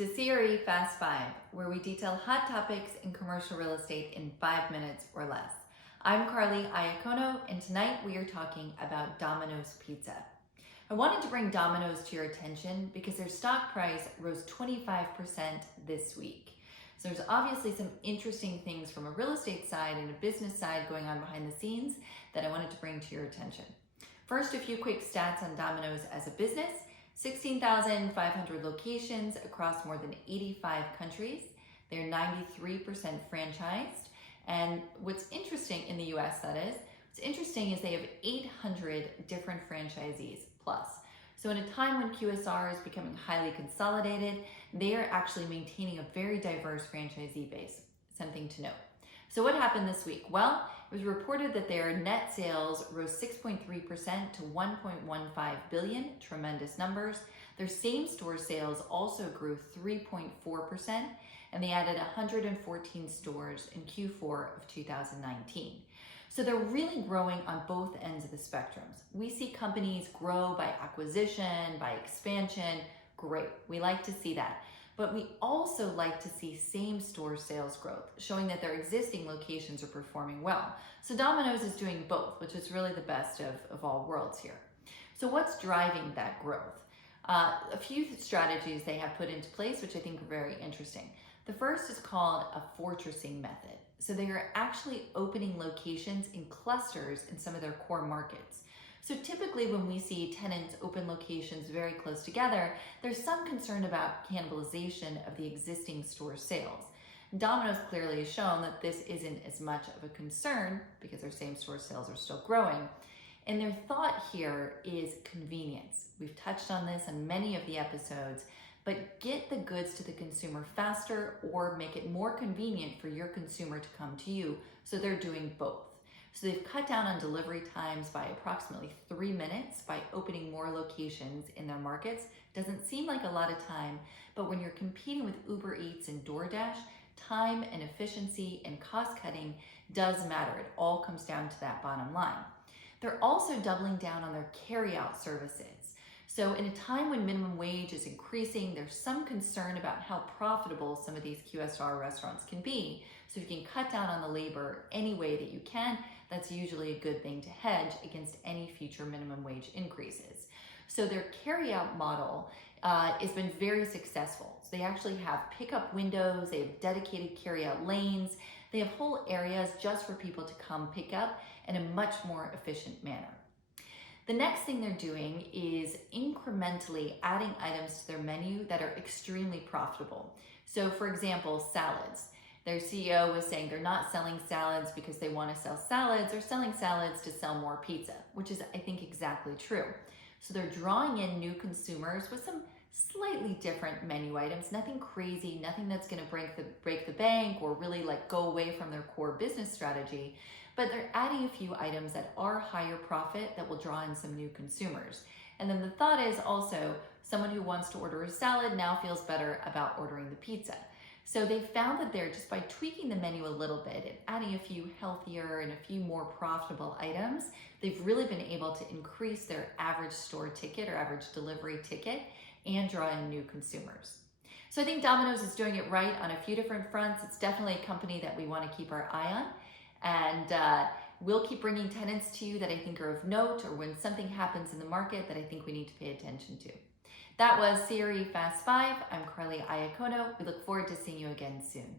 to CRE Fast Five, where we detail hot topics in commercial real estate in 5 minutes or less. I'm Carly Iacono, and tonight we are talking about Domino's Pizza. I wanted to bring Domino's to your attention because their stock price rose 25% this week. So there's obviously some interesting things from a real estate side and a business side going on behind the scenes that I wanted to bring to your attention. First, a few quick stats on Domino's as a business. 16,500 locations across more than 85 countries. They're 93% franchised. And what's interesting in the US, that is, what's interesting is they have 800 different franchisees plus. So in a time when QSR is becoming highly consolidated, they are actually maintaining a very diverse franchisee base. Something to note. So what happened this week? Well, it was reported that their net sales rose 6.3% to $1.15 billion, tremendous numbers. Their same-store sales also grew 3.4%, and they added 114 stores in Q4 of 2019. So they're really growing on both ends of the spectrums. We see companies grow by acquisition, by expansion. Great, we like to see that. But we also like to see same-store sales growth, showing that their existing locations are performing well. So Domino's is doing both, which is really the best of all worlds here. So what's driving that growth? A few strategies they have put into place, which I think are very interesting. The first is called a fortressing method. So they are actually opening locations in clusters in some of their core markets. So typically when we see tenants open locations very close together, there's some concern about cannibalization of the existing store sales. Domino's clearly has shown that this isn't as much of a concern because their same store sales are still growing. And their thought here is convenience. We've touched on this in many of the episodes, but get the goods to the consumer faster or make it more convenient for your consumer to come to you. So they're doing both. So they've cut down on delivery times by approximately 3 minutes by opening more locations in their markets. Doesn't seem like a lot of time, but when you're competing with Uber Eats and DoorDash, time and efficiency and cost cutting does matter. It all comes down to that bottom line. They're also doubling down on their carryout services. So in a time when minimum wage is increasing, there's some concern about how profitable some of these QSR restaurants can be. So if you can cut down on the labor any way that you can, that's usually a good thing to hedge against any future minimum wage increases. So their carryout model has been very successful. So they actually have pickup windows, they have dedicated carryout lanes, they have whole areas just for people to come pick up in a much more efficient manner. The next thing they're doing is incrementally adding items to their menu that are extremely profitable. So for example, salads. Their CEO was saying they're not selling salads because they want to sell salads, they're selling salads to sell more pizza, which is, I think, exactly true. So they're drawing in new consumers with some slightly different menu items, nothing crazy, nothing that's going to break the bank or really like go away from their core business strategy, but they're adding a few items that are higher profit that will draw in some new consumers. And then the thought is also someone who wants to order a salad now feels better about ordering the pizza. So they found that they're just by tweaking the menu a little bit and adding a few healthier and a few more profitable items, they've really been able to increase their average store ticket or average delivery ticket and draw in new consumers. So I think Domino's is doing it right on a few different fronts. It's definitely a company that we want to keep our eye on. And we'll keep bringing tenants to you that I think are of note or when something happens in the market that I think we need to pay attention to. That was CRE Fast Five. I'm Carly Iacono. We look forward to seeing you again soon.